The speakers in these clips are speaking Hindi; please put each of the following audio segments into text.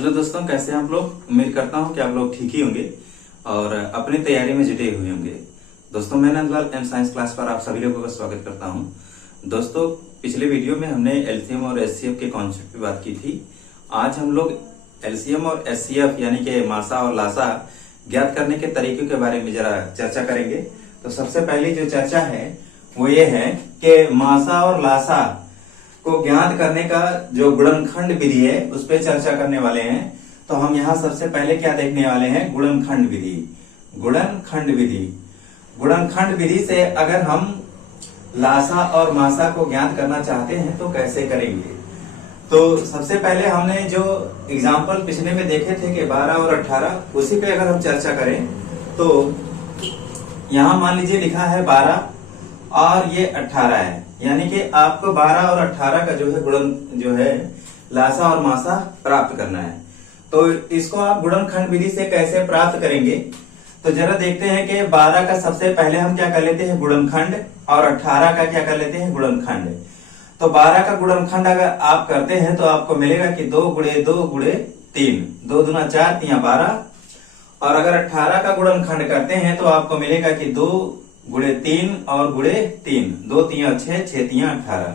हेलो दोस्तों, कैसे हैं आप लोग। उम्मीद करता हूं कि आप लोग ठीक ही होंगे और अपनी तैयारी में जुटे हुए होंगे। दोस्तों, मैं नंदलाल एम साइंस क्लास पर आप सभी लोगों का स्वागत करता हूं। दोस्तों, पिछले वीडियो में हमने एलसीएम और एचसीएफ के कॉन्सेप्ट पे बात की थी। आज हम लोग एलसीएम और एचसीएफ यानी कि मासा और लासा ज्ञात करने के तरीकों के बारे में जरा चर्चा करेंगे। तो सबसे पहली जो चर्चा है वो ये है कि मासा और लासा को ज्ञात करने का जो गुणनखंड विधि है उस पर चर्चा करने वाले हैं। तो हम यहाँ सबसे पहले क्या देखने वाले हैं, गुणनखंड विधि। गुणनखंड विधि, गुणनखंड विधि से अगर हम लासा और मासा को ज्ञात करना चाहते हैं तो कैसे करेंगे। तो सबसे पहले हमने जो एग्जाम्पल पिछले में देखे थे कि 12 और 18, उसी पे अगर हम चर्चा करें तो यहाँ मान लीजिए लिखा है 12 और ये 18 है, यानी कि आपको 12 और 18 का जो है गुणन जो है लासा और मासा प्राप्त करना है। तो इसको आप गुणनखंड विधि से कैसे प्राप्त करेंगे, तो जरा देखते हैं कि 12 का सबसे पहले हम क्या कर लेते हैं, गुणनखंड, और 18 का क्या कर लेते हैं, गुणनखंड। तो 12 का गुणनखंड अगर आप करते हैं तो आपको मिलेगा कि 2 गुणे 2 गुणे 3, 2 दूना 4 3 12। और अगर 18 का गुणनखंड करते हैं तो आपको मिलेगा कि 2 गुणे 3 और गुणे 3, 2 3 6 6 3 18।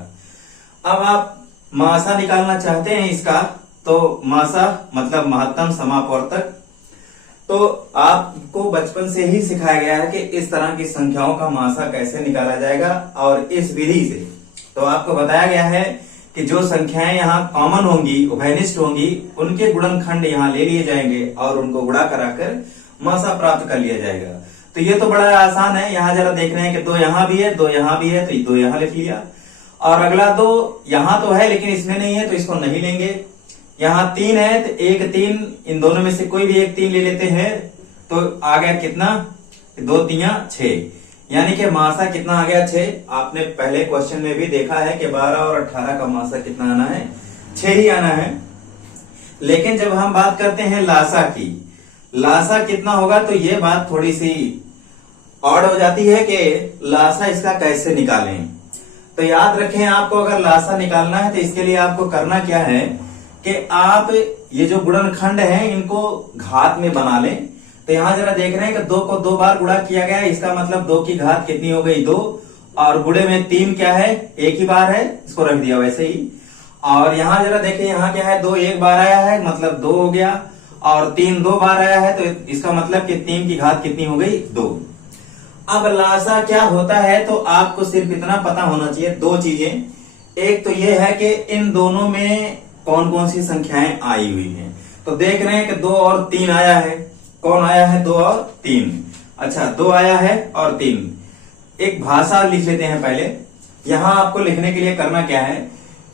अब आप मासा निकालना चाहते हैं इसका, तो मासा मतलब महत्तम समापवर्तक। तो आपको बचपन से ही सिखाया गया है कि इस तरह की संख्याओं का मासा कैसे निकाला जाएगा, और इस विधि से तो आपको बताया गया है कि जो संख्याएं यहाँ कॉमन होंगी, उभयनिष्ठ होंगी, उनके गुणनखंड यहाँ ले लिए जाएंगे और उनको गुणा कराकर मासा प्राप्त कर लिया जाएगा। तो ये तो बड़ा आसान है। यहाँ जरा देख रहे हैं कि 2 यहाँ भी है, 2 यहाँ भी है, तो 2 यहाँ लिख लिया। और अगला 2 यहाँ तो है लेकिन इसमें नहीं है तो इसको नहीं लेंगे। यहाँ 3 है तो 1 3, इन दोनों में से कोई भी एक 3 ले लेते हैं तो आ गया कितना, 2 3 6, यानी कि मासा कितना आ गया, 6। आपने पहले क्वेश्चन में भी देखा है कि 12 और 18 का मासा कितना आना है, 6 ही आना है। लेकिन जब हम बात करते हैं लासा की, लासा कितना होगा, तो ये बात थोड़ी सी ऑड हो जाती है कि लासा इसका कैसे निकालें। तो याद रखें, आपको अगर लासा निकालना है तो इसके लिए आपको करना क्या है कि आप ये जो गुणनखंड है इनको घात में बना लें। तो यहां जरा देख रहे हैं कि 2 को 2 बार गुणा किया गया है, इसका मतलब 2 की घात कितनी हो गई, 2। और गुणे में 3 क्या है, एक ही बार है, इसको रख दिया वैसे ही। और यहां जरा देखें, यहाँ क्या है, 2 एक बार आया है मतलब 2 हो गया, और 3 2 बार आया है तो इसका मतलब कि 3 की घात कितनी हो गई, 2। अब लासा क्या होता है, तो आपको सिर्फ इतना पता होना चाहिए, 2 चीजें। एक तो ये है कि इन दोनों में कौन कौन सी संख्याएं आई हुई हैं। तो देख रहे हैं कि 2 और 3 आया है। कौन आया है, 2 और 3। अच्छा, 2 आया है और 3। एक भाषा लिख लेते हैं पहले। यहां आपको लिखने के लिए करना क्या है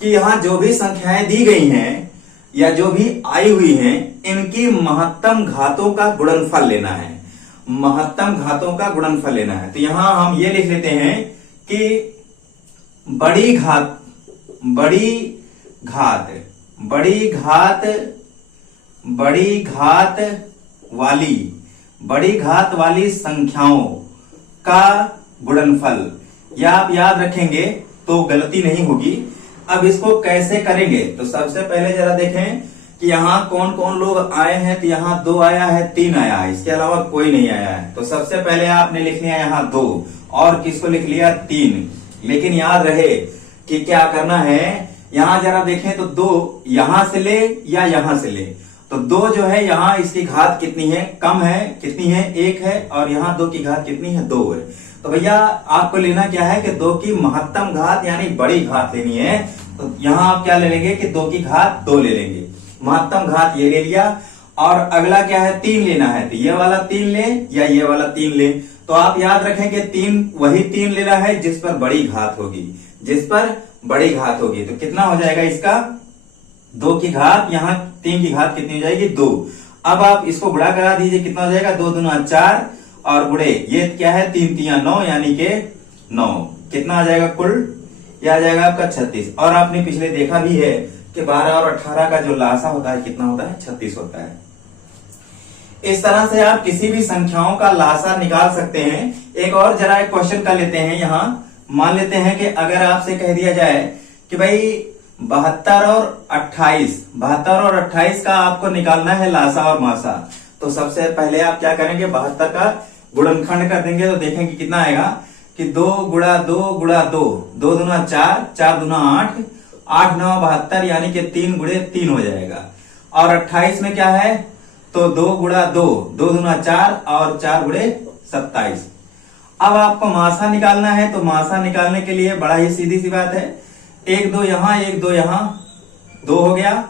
कि यहां जो भी संख्याएं दी गई हैं या जो भी आई हुई हैं, इनकी महत्तम घातों का गुणनफल लेना है। महत्तम घातों का गुणनफल लेना है। तो यहां हम ये लिख लेते हैं कि बड़ी घात बड़ी घात वाली संख्याओं का गुणनफल, या आप याद रखेंगे तो गलती नहीं होगी। अब इसको कैसे करेंगे, तो सबसे पहले जरा देखें कि यहाँ कौन कौन लोग आए हैं। तो यहाँ 2 आया है, 3 आया है, इसके अलावा कोई नहीं आया है। तो सबसे पहले आपने लिख लिया यहाँ 2, और किसको लिख लिया, 3। लेकिन याद रहे कि क्या करना है, यहाँ जरा देखें तो 2 यहां से ले या यहां से ले। तो 2 जो है यहाँ इसकी घात कितनी है, कम है, कितनी है, 1 है, और यहाँ 2 की घात कितनी है, 2 है। तो भैया आपको लेना क्या है कि 2 की महत्तम घात यानी बड़ी घात लेनी है। तो यहाँ आप क्या ले लेंगे कि 2 की घात 2 ले लेंगे, महत्तम घात ये ले लिया। और अगला क्या है, 3 लेना है। तो ये वाला 3 ले या ये वाला 3 ले। तो आप याद रखें कि 3 वही 3 लेना है जिस पर बड़ी घात होगी, जिस पर बड़ी घात होगी। तो कितना हो जाएगा इसका, 2 की घात, यहाँ 3 की घात कितनी हो जाएगी, 2। अब आप इसको गुणा करा दीजिए, कितना हो जाएगा, 2 दूना 4, और गुणे ये क्या है, 3 3 9, यानी कि 9। कितना आ जाएगा कुल, यह आ जाएगा आपका 36। और आपने पिछले देखा भी है कि 12 और 18 का जो लासा होता है कितना होता है, 36 होता है। इस तरह से आप किसी भी संख्याओं का लासा निकाल सकते हैं। एक और जरा एक क्वेश्चन कर लेते हैं। यहाँ मान लेते हैं कि अगर आपसे कह दिया जाए कि भाई 72 और 28, 72 और 28 का आपको निकालना है लासा और मासा। तो सबसे पहले आप क्या करेंगे, 72 का गुणनखंड कर देंगे तो देखेंगे कितना आएगा कि 2 गुणा 2 गुणा 2, 2 दूना 4, 4 दूना 8, 8 9 72, यानी कि 3 गुणे 3 हो जाएगा। और 28 में क्या है, तो 2 गुणा 2, 2 दूना 4 और 4 गुणे 27। अब आपको मासा निकालना है, तो मासा निकालने के लिए बड़ा ही सीधी सी बात है, 1 2 यहां 1 2 यहां, 2 हो गया,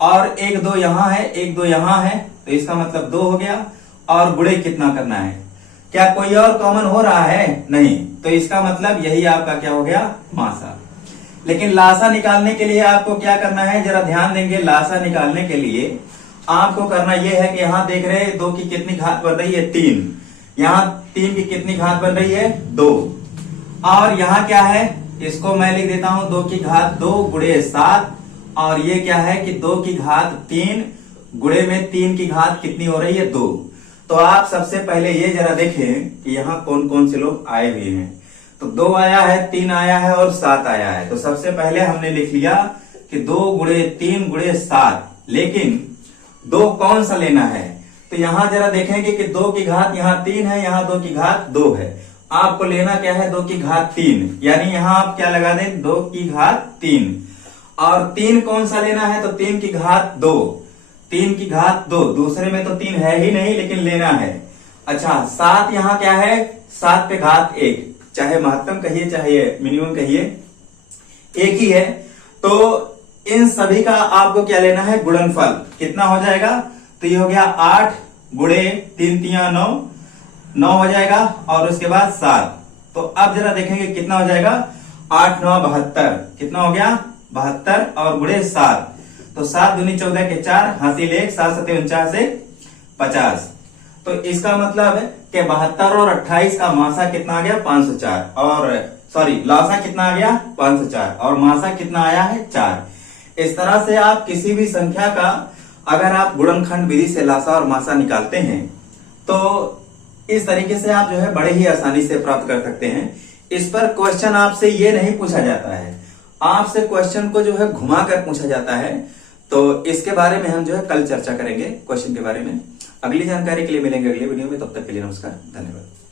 और 1 2 यहां है 1 2 यहां है, तो इसका मतलब 2 हो गया। और गुणे कितना करना है, क्या कोई और कॉमन हो रहा है, नहीं, तो इसका मतलब यही आपका क्या हो गया, मासा। लेकिन लासा निकालने के लिए आपको क्या करना है, जरा ध्यान देंगे। लासा निकालने के लिए आपको करना यह है कि यहां देख रहे हैं 2 की कितनी घात बन रही है, 3, यहां 3 की कितनी घात बन रही है, 2, और यहां क्या है, इसको मैं लिख देता हूं 2 की घात 2 गुणे 7, और ये क्या है कि 2 की घात 3 गुणे में 3 की घात कितनी हो रही है, 2। तो आप सबसे पहले ये जरा देखें कि यहाँ कौन कौन से लोग आए हुए हैं। तो 2 आया है, 3 आया है और 7 आया है। तो सबसे पहले हमने लिख लिया कि 2 गुणे 3 गुणे 7, लेकिन 2 कौन सा लेना है, तो यहां जरा देखेंगे कि 2 की घात यहाँ 3 है, यहाँ 2 की घात 2 है। आपको लेना क्या है, 2 की घात 3, यानी यहां आप क्या लगा दें, 2 की घात 3। और 3 कौन सा लेना है, तो 3 की घात 2, 3 की घात 2, दूसरे में तो 3 है ही नहीं, लेकिन लेना है। अच्छा, 7 यहाँ क्या है, 7 पे घात 1, चाहे महत्तम कहिए चाहे मिनिमम कहिए, एक ही है। तो इन सभी का आपको क्या लेना है, गुणनफल कितना हो जाएगा, तो ये हो गया 8 गुणे 3 3 9, 9 हो जाएगा, और उसके बाद 7। तो अब जरा देखेंगे कितना हो जाएगा, 8 9 72, कितना हो गया, 72, और गुणे 7, तो 7 दूनी 14 के 4, हासिल 1, 7 7 49 50। तो इसका मतलब है कि 72 और 28 का मासा कितना आ गया, 504, और सॉरी लासा कितना आ गया, 504, और मासा कितना आया है, 4। इस तरह से आप किसी भी संख्या का अगर आप गुणनखंड विधि से लासा और मासा निकालते हैं, तो इस तरीके से आप जो है बड़े ही आसानी से प्राप्त कर सकते हैं। इस पर क्वेश्चन आपसे ये नहीं पूछा जाता है, आपसे क्वेश्चन को जो है घुमा कर पूछा जाता है। तो इसके बारे में हम जो है कल चर्चा करेंगे, क्वेश्चन के बारे में। अगली जानकारी के लिए मिलेंगे अगले वीडियो में, तब तक के लिए नमस्कार, धन्यवाद।